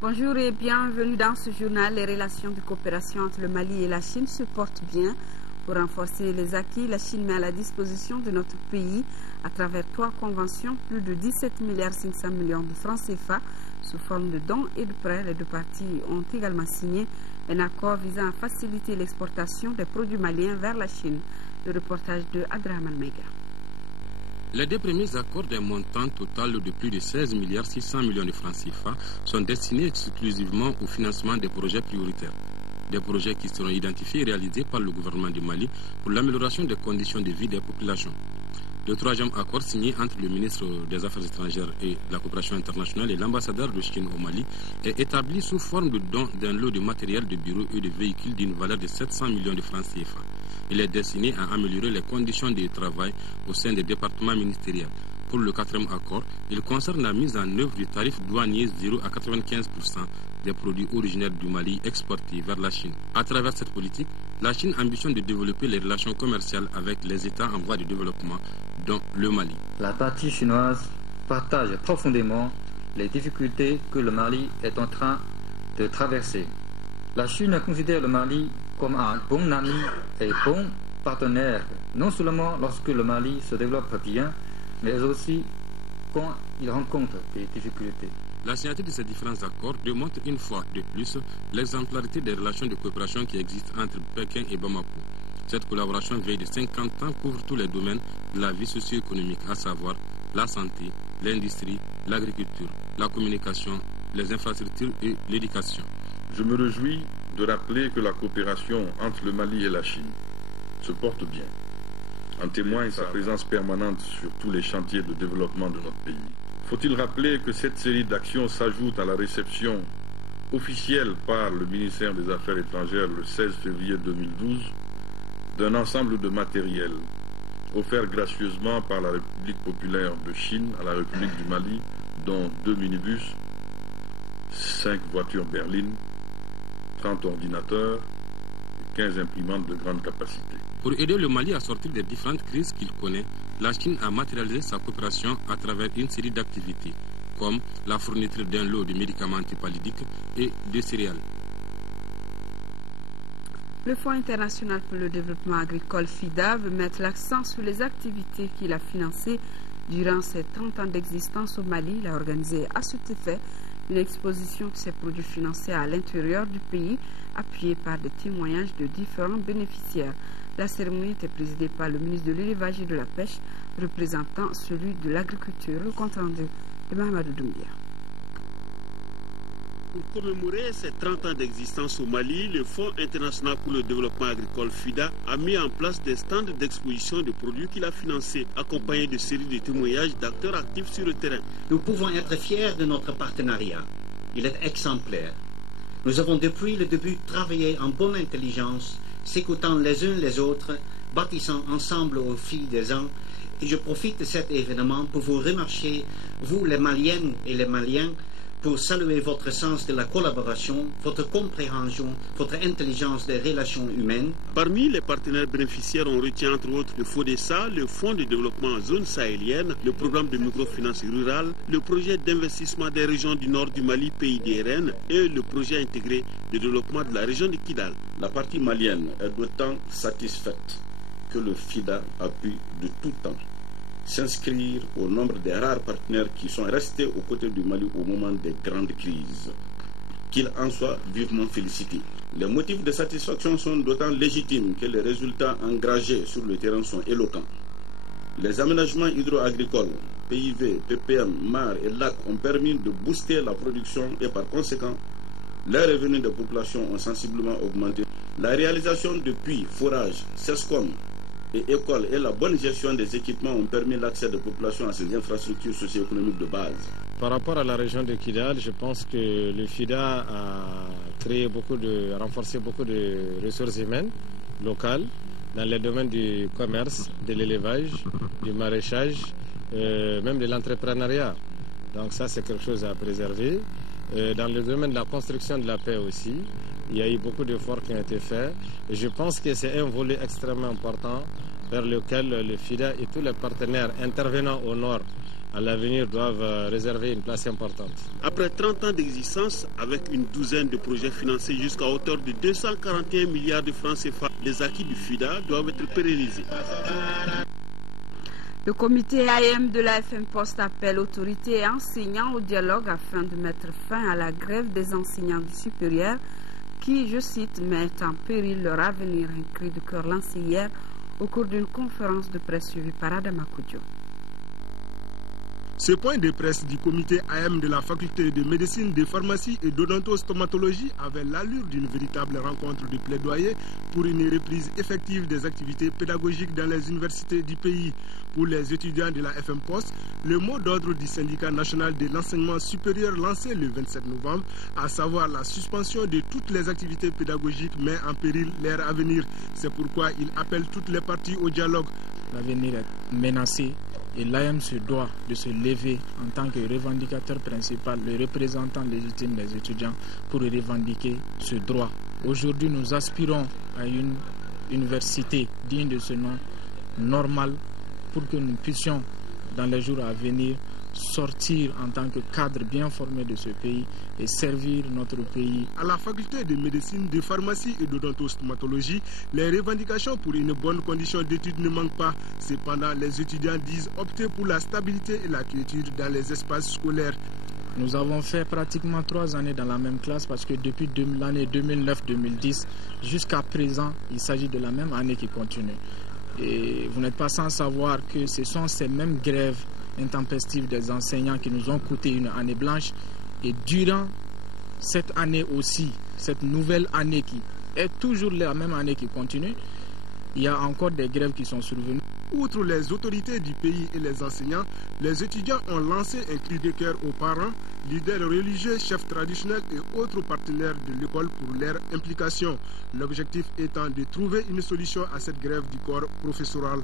Bonjour et bienvenue dans ce journal. Les relations de coopération entre le Mali et la Chine se portent bien. Pour renforcer les acquis, la Chine met à la disposition de notre pays, à travers 3 conventions, plus de 17,5 milliards de francs CFA sous forme de dons et de prêts. Les 2 parties ont également signé un accord visant à faciliter l'exportation des produits maliens vers la Chine. Le reportage de Adraman Mega. Les 2 premiers accords d'un montant total de plus de 16,6 milliards de francs CFA sont destinés exclusivement au financement des projets prioritaires. Des projets qui seront identifiés et réalisés par le gouvernement du Mali pour l'amélioration des conditions de vie des populations. Le 3e accord signé entre le ministre des Affaires étrangères et de la coopération internationale et l'ambassadeur de Chine au Mali est établi sous forme de don d'un lot de matériel de bureau et de véhicules d'une valeur de 700 millions de francs CFA. Il est destiné à améliorer les conditions de travail au sein des départements ministériels. Pour le 4e accord, il concerne la mise en œuvre du tarif douanier 0 à 95% des produits originaires du Mali exportés vers la Chine. À travers cette politique, la Chine ambitionne de développer les relations commerciales avec les États en voie de développement, dont le Mali. La partie chinoise partage profondément les difficultés que le Mali est en train de traverser. La Chine considère le Mali comme un bon ami et bon partenaire, non seulement lorsque le Mali se développe bien, mais aussi quand il rencontre des difficultés. La signature de ces différents accords démontre une fois de plus l'exemplarité des relations de coopération qui existent entre Pékin et Bamako. Cette collaboration vieille de 50 ans couvre tous les domaines de la vie socio-économique, à savoir la santé, l'industrie, l'agriculture, la communication, les infrastructures et l'éducation. Je me réjouis de rappeler que la coopération entre le Mali et la Chine se porte bien. En témoigne sa présence permanente sur tous les chantiers de développement de notre pays. Faut-il rappeler que cette série d'actions s'ajoute à la réception officielle par le ministère des Affaires étrangères le 16 février 2012 d'un ensemble de matériel offert gracieusement par la République populaire de Chine à la République du Mali, dont 2 minibus, 5 voitures berlines, 30 ordinateurs et 15 imprimantes de grande capacité. Pour aider le Mali à sortir des différentes crises qu'il connaît, la Chine a matérialisé sa coopération à travers une série d'activités, comme la fourniture d'un lot de médicaments antipalydiques et de céréales. Le Fonds international pour le développement agricole FIDA veut mettre l'accent sur les activités qu'il a financées durant ses 30 ans d'existence au Mali. Il a organisé à cet effet une exposition de ses produits financés à l'intérieur du pays, appuyée par des témoignages de différents bénéficiaires. La cérémonie était présidée par le ministre de l'Élevage et de la Pêche, représentant celui de l'Agriculture. Le compte rendu de Mahamadou Doumbia. Pour commémorer ses 30 ans d'existence au Mali, le Fonds international pour le développement agricole FIDA a mis en place des stands d'exposition de produits qu'il a financés, accompagnés de séries de témoignages d'acteurs actifs sur le terrain. Nous pouvons être fiers de notre partenariat. Il est exemplaire. Nous avons depuis le début travaillé en bonne intelligence, s'écoutant les uns les autres, bâtissant ensemble au fil des ans. Et je profite de cet événement pour vous remercier, vous les Maliennes et les Maliens, pour saluer votre sens de la collaboration, votre compréhension, votre intelligence des relations humaines. Parmi les partenaires bénéficiaires, on retient entre autres le FODESA, le Fonds de développement en zone sahélienne, le programme de microfinance rurale, le projet d'investissement des régions du nord du Mali, PIDRN, et le projet intégré de développement de la région de Kidal. La partie malienne est d'autant satisfaite que le FIDA a pu de tout temps s'inscrire au nombre des rares partenaires qui sont restés aux côtés du Mali au moment des grandes crises. Qu'il en soit vivement félicité. Les motifs de satisfaction sont d'autant légitimes que les résultats engagés sur le terrain sont éloquents. Les aménagements hydro-agricoles, PIV, PPM, MAR et LAC ont permis de booster la production et par conséquent, les revenus des populations ont sensiblement augmenté. La réalisation de puits, forages, SESCOM, et écoles et la bonne gestion des équipements ont permis l'accès des populations à ces infrastructures socio-économiques de base. Par rapport à la région de Kidal, je pense que le FIDA a renforcé beaucoup de ressources humaines locales dans les domaines du commerce, de l'élevage, du maraîchage, même de l'entrepreneuriat. Donc ça, c'est quelque chose à préserver. Dans le domaine de la construction de la paix aussi, Il y a eu beaucoup d'efforts qui ont été faits. Et je pense que c'est un volet extrêmement important vers lequel le FIDA et tous les partenaires intervenant au nord à l'avenir doivent réserver une place importante. Après 30 ans d'existence, avec une douzaine de projets financés jusqu'à hauteur de 241 milliards de francs CFA, les acquis du FIDA doivent être pérennisés. Le comité AM de la FM Post appelle autorités et enseignants au dialogue afin de mettre fin à la grève des enseignants du supérieur qui, je cite, mettent en péril leur avenir. Un cri de cœur lancé hier au cours d'une conférence de presse suivie par Adama Koudjo. Ce point de presse du comité AM de la faculté de médecine, de pharmacie et d'odontostomatologie avait l'allure d'une véritable rencontre de plaidoyer pour une reprise effective des activités pédagogiques dans les universités du pays. Pour les étudiants de la FM Post, le mot d'ordre du syndicat national de l'enseignement supérieur lancé le 27 novembre, à savoir la suspension de toutes les activités pédagogiques met en péril leur avenir. C'est pourquoi il appelle toutes les parties au dialogue. L'avenir est menacé. Et l'AM se doit de se lever en tant que revendicateur principal, le représentant légitime des étudiants pour revendiquer ce droit. Aujourd'hui, nous aspirons à une université digne de ce nom, normale, pour que nous puissions, dans les jours à venir, sortir en tant que cadre bien formé de ce pays et servir notre pays. À la faculté de médecine, de pharmacie et d'odontostomatologie, les revendications pour une bonne condition d'études ne manquent pas. Cependant, les étudiants disent opter pour la stabilité et la quiétude dans les espaces scolaires. Nous avons fait pratiquement 3 années dans la même classe parce que depuis l'année 2009-2010 jusqu'à présent, il s'agit de la même année qui continue. Et vous n'êtes pas sans savoir que ce sont ces mêmes grèves intempestives des enseignants qui nous ont coûté une année blanche. Et durant cette année aussi, cette nouvelle année qui est toujours la même année qui continue, il y a encore des grèves qui sont survenues. Outre les autorités du pays et les enseignants, les étudiants ont lancé un cri de cœur aux parents, leaders religieux, chefs traditionnels et autres partenaires de l'école pour leur implication. L'objectif étant de trouver une solution à cette grève du corps professoral.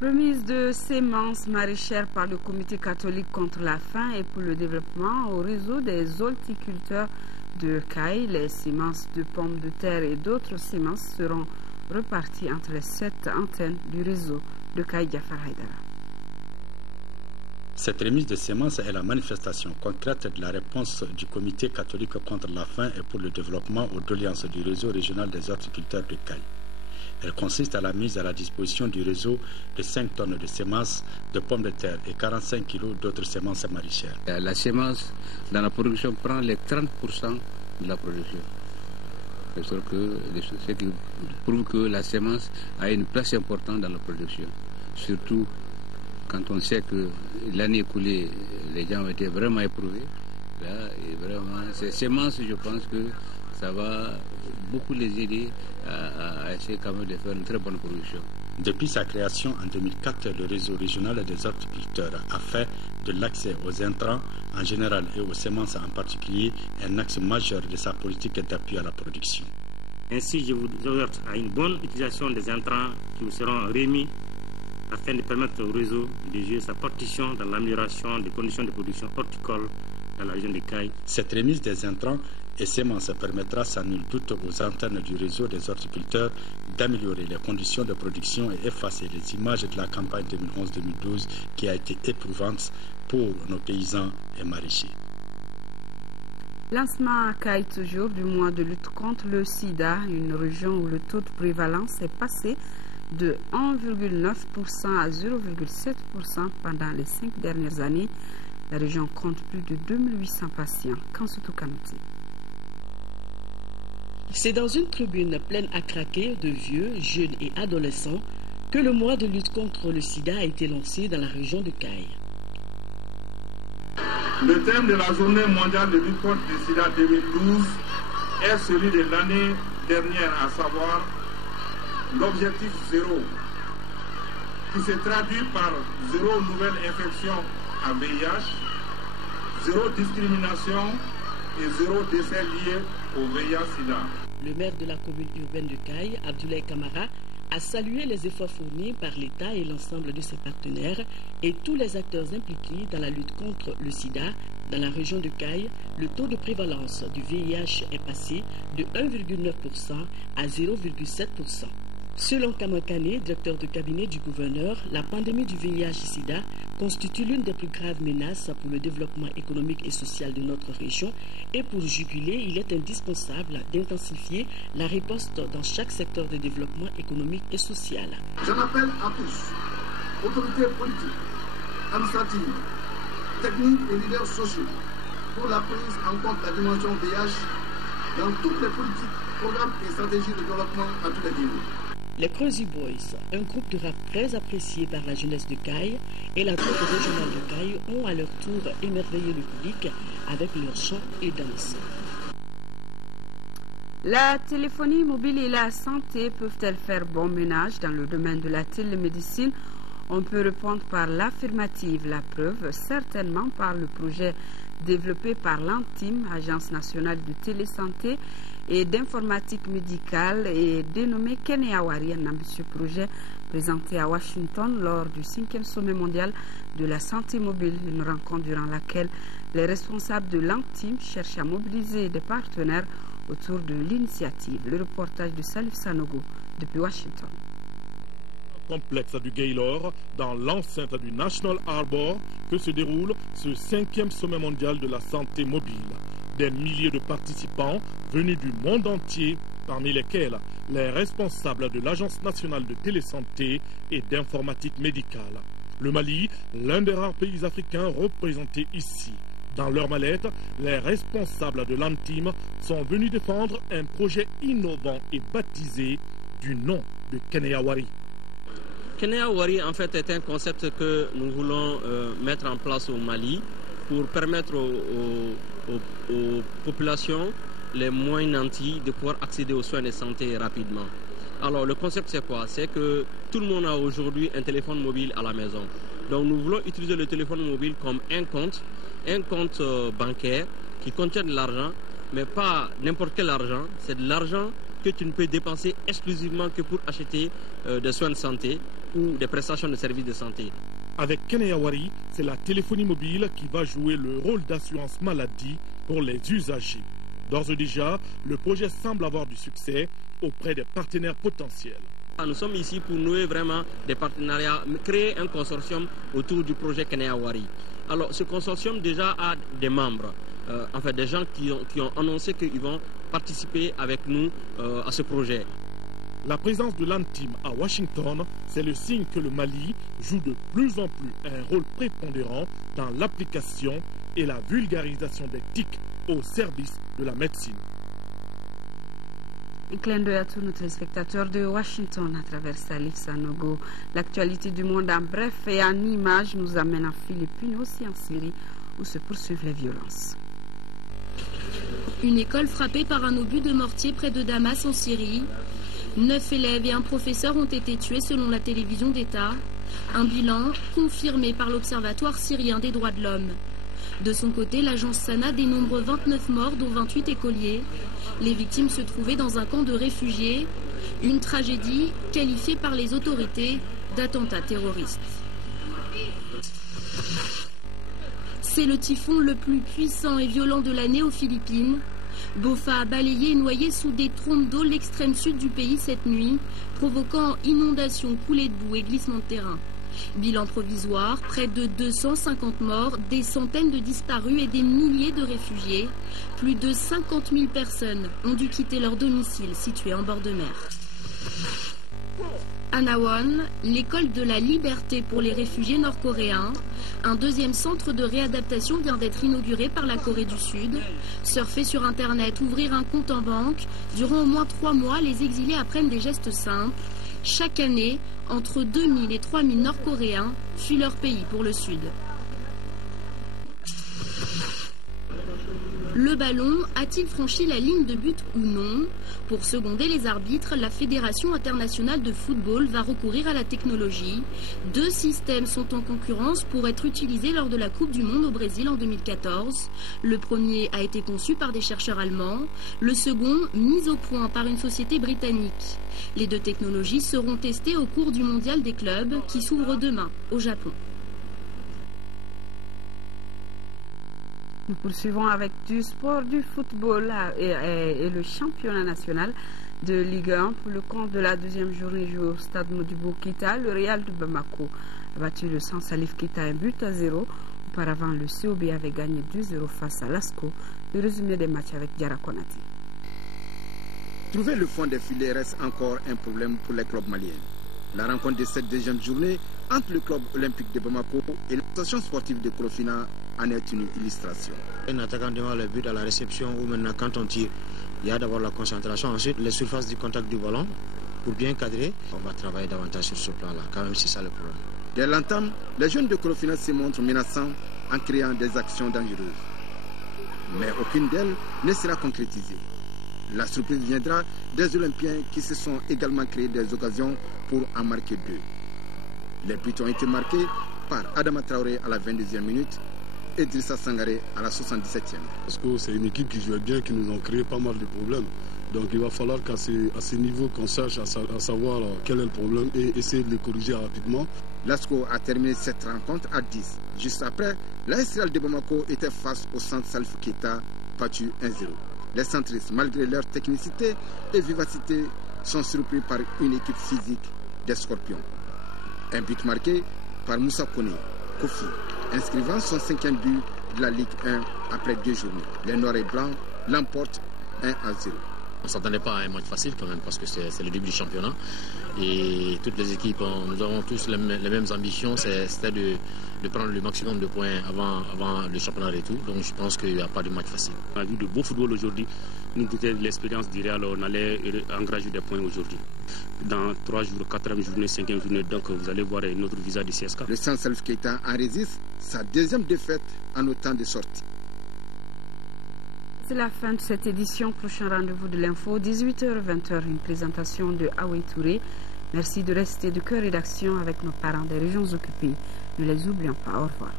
Remise de sémences maraîchères par le Comité catholique contre la faim et pour le développement au réseau des horticulteurs de Caille. Les semences de pommes de terre et d'autres semences seront reparties entre les 7 antennes du réseau de Caille Jafar Haïdara. Cette remise de semences est la manifestation concrète de la réponse du Comité catholique contre la faim et pour le développement aux doléances du réseau régional des horticulteurs de Caille. Elle consiste à la mise à la disposition du réseau de 5 tonnes de semences de pommes de terre et 45 kg d'autres semences maraîchères. La semence dans la production prend les 30% de la production. C'est ce qui prouve que la semence a une place importante dans la production. Surtout quand on sait que l'année écoulée, les gens ont été vraiment éprouvés. Là, et vraiment, ces semences, je pense que ça va beaucoup les aider à essayer quand même de faire une très bonne production. Depuis sa création en 2004, le réseau régional des horticulteurs a fait de l'accès aux intrants en général et aux semences en particulier un axe majeur de sa politique d'appui à la production. Ainsi, je vous exhorte à une bonne utilisation des intrants qui vous seront remis afin de permettre au réseau de jouer sa partition dans l'amélioration des conditions de production horticole dans la région de Caille. Cette remise des intrants et semences permettra sans nul doute aux antennes du réseau des horticulteurs d'améliorer les conditions de production et effacer les images de la campagne 2011-2012 qui a été éprouvante pour nos paysans et maraîchers. Lancement à Caille toujours du mois de lutte contre le sida, une région où le taux de prévalence est passé de 1,9% à 0,7% pendant les 5 dernières années. La région compte plus de 2800 patients. Kansutu Kanouti. C'est dans une tribune pleine à craquer de vieux, jeunes et adolescents que le mois de lutte contre le sida a été lancé dans la région de Caille. Le thème de la journée mondiale de lutte contre le sida 2012 est celui de l'année dernière, à savoir l'objectif zéro, qui se traduit par 0 nouvelle infection à VIH, 0 discrimination et 0 décès lié au VIH-Sida. Le maire de la commune urbaine de Caille, Abdoulaye Kamara, a salué les efforts fournis par l'État et l'ensemble de ses partenaires et tous les acteurs impliqués dans la lutte contre le sida. Dans la région de Caille, le taux de prévalence du VIH est passé de 1,9% à 0,7%. Selon Kamakane, directeur de cabinet du gouverneur, la pandémie du VIH-Sida constitue l'une des plus graves menaces pour le développement économique et social de notre région et pour juguler, il est indispensable d'intensifier la riposte dans chaque secteur de développement économique et social. J'en appelle à tous, autorités politiques, administratives, techniques et leaders sociaux, pour la prise en compte de la dimension VIH dans toutes les politiques, programmes et stratégies de développement à tous les niveaux. Les Crazy Boys, un groupe de rap très apprécié par la jeunesse de Caille, et la troupe régionale de Caille ont à leur tour émerveillé le public avec leurs chants et danses. La téléphonie mobile et la santé peuvent-elles faire bon ménage dans le domaine de la télémédecine? On peut répondre par l'affirmative. La preuve, certainement par le projet développé par l'ANTIM, Agence nationale de télésanté et d'informatique médicale, et dénommé Keneawari, un ambitieux projet présenté à Washington lors du 5e sommet mondial de la santé mobile, une rencontre durant laquelle les responsables de l'ANTIM cherchent à mobiliser des partenaires autour de l'initiative. Le reportage de Salif Sanogo depuis Washington. Complexe du Gaylord, dans l'enceinte du National Harbor, que se déroule ce 5e sommet mondial de la santé mobile. Des milliers de participants venus du monde entier, parmi lesquels les responsables de l'Agence nationale de télésanté et d'informatique médicale. Le Mali, l'un des rares pays africains représentés ici. Dans leur mallette, les responsables de l'ANTIM sont venus défendre un projet innovant et baptisé du nom de Keneawari. Keneawari, en fait, est un concept que nous voulons mettre en place au Mali pour permettre aux populations les moins nantis de pouvoir accéder aux soins de santé rapidement. Alors, le concept, c'est quoi? C'est que tout le monde a aujourd'hui un téléphone mobile à la maison. Donc, nous voulons utiliser le téléphone mobile comme un compte bancaire qui contient de l'argent, mais pas n'importe quel argent. C'est de l'argent que tu ne peux dépenser exclusivement que pour acheter des soins de santé ou des prestations de services de santé. Avec Keneawari, c'est la téléphonie mobile qui va jouer le rôle d'assurance maladie pour les usagers. D'ores et déjà, le projet semble avoir du succès auprès des partenaires potentiels. Nous sommes ici pour nouer vraiment des partenariats, créer un consortium autour du projet Keneawari. Alors, ce consortium déjà a des membres, des gens qui ont annoncé qu'ils vont participer avec nous à ce projet. La présence de l'ANTIM à Washington, c'est le signe que le Mali joue de plus en plus un rôle prépondérant dans l'application et la vulgarisation des TIC au service de la médecine. Un clin d'œil à tous nos téléspectateurs de Washington à travers Salif Sanogo. L'actualité du monde en bref et en images nous amène en Philippines, aussi en Syrie, où se poursuivent les violences. Une école frappée par un obus de mortier près de Damas en Syrie. 9 élèves et un professeur ont été tués selon la télévision d'État. Un bilan confirmé par l'Observatoire syrien des droits de l'homme. De son côté, l'agence Sana dénombre 29 morts, dont 28 écoliers. Les victimes se trouvaient dans un camp de réfugiés. Une tragédie qualifiée par les autorités d'attentat terroriste. C'est le typhon le plus puissant et violent de l'année aux Philippines. Bopha a balayé et noyé sous des trombes d'eau l'extrême sud du pays cette nuit, provoquant inondations, coulées de boue et glissements de terrain. Bilan provisoire, près de 250 morts, des centaines de disparus et des milliers de réfugiés. Plus de 50 000 personnes ont dû quitter leur domicile situé en bord de mer. Anawan, l'école de la liberté pour les réfugiés nord-coréens. Un deuxième centre de réadaptation vient d'être inauguré par la Corée du Sud. Surfer sur Internet, ouvrir un compte en banque. Durant au moins 3 mois, les exilés apprennent des gestes simples. Chaque année, entre 2000 et 3000 Nord-Coréens fuient leur pays pour le Sud. Le ballon a-t-il franchi la ligne de but ou non? Pour seconder les arbitres, la Fédération internationale de football va recourir à la technologie. 2 systèmes sont en concurrence pour être utilisés lors de la Coupe du Monde au Brésil en 2014. Le premier a été conçu par des chercheurs allemands, le second mis au point par une société britannique. Les 2 technologies seront testées au cours du Mondial des clubs qui s'ouvre demain au Japon. Nous poursuivons avec du sport, du football et le championnat national de Ligue 1 pour le compte de la 2e journée jouée au stade Modibo Keïta. Le Real de Bamako a battu le San Salif Keïta 1-0. Auparavant, le COB avait gagné 2-0 face à l'ASCO. Le résumé des matchs avec Diarra Konati. Trouver le fond des filets reste encore un problème pour les clubs maliens. La rencontre de cette 2e journée entre le club olympique de Bamako et l'association sportive de Krofina en est une illustration. Un attaquant devant le but à la réception ou maintenant quand on tire, il y a d'abord la concentration. Ensuite, les surfaces du contact du ballon pour bien cadrer. On va travailler davantage sur ce plan-là. Quand même, c'est ça le problème. Dès l'entame, les jeunes de Krofina se montrent menaçants en créant des actions dangereuses. Mais aucune d'elles ne sera concrétisée. La surprise viendra des Olympiens qui se sont également créés des occasions pour en marquer 2. Les buts ont été marqués par Adama Traoré à la 22e minute et Idrissa Sangaré à la 77e. Parce que c'est une équipe qui jouait bien, qui nous ont créé pas mal de problèmes. Donc il va falloir qu'à ce niveau qu'on sache à savoir quel est le problème et essayer de les corriger rapidement. L'ASCO a terminé cette rencontre à 10. Juste après, l'AS Real de Bamako était face au San Salif Keïta, battu 1-0. Les centristes, malgré leur technicité et vivacité, sont surpris par une équipe physique des Scorpions. Un but marqué par Moussa Kone, Kofi, inscrivant son 5e but de la Ligue 1 après 2 journées. Les Noirs et Blancs l'emportent 1-0. On ne s'attendait pas à un match facile quand même parce que c'est le début du championnat et toutes les équipes, nous avons tous les mêmes ambitions, c'était de prendre le maximum de points avant le championnat et tout. Donc je pense qu'il n'y a pas de match facile. On a vu de beau football aujourd'hui. Nous doutait de l'expérience du Real, on allait engranger des points aujourd'hui. Dans 3 jours, 4e journée, 5e journée, donc vous allez voir notre visage du CSK. Le San Salif Keïta en résiste sa 2e défaite en autant de sorties. C'est la fin de cette édition. Prochain rendez-vous de l'info, 18h-20h, une présentation de Aoué Touré. Merci de rester de cœur rédaction avec nos parents des régions occupées. Ne les oublions pas. Au revoir.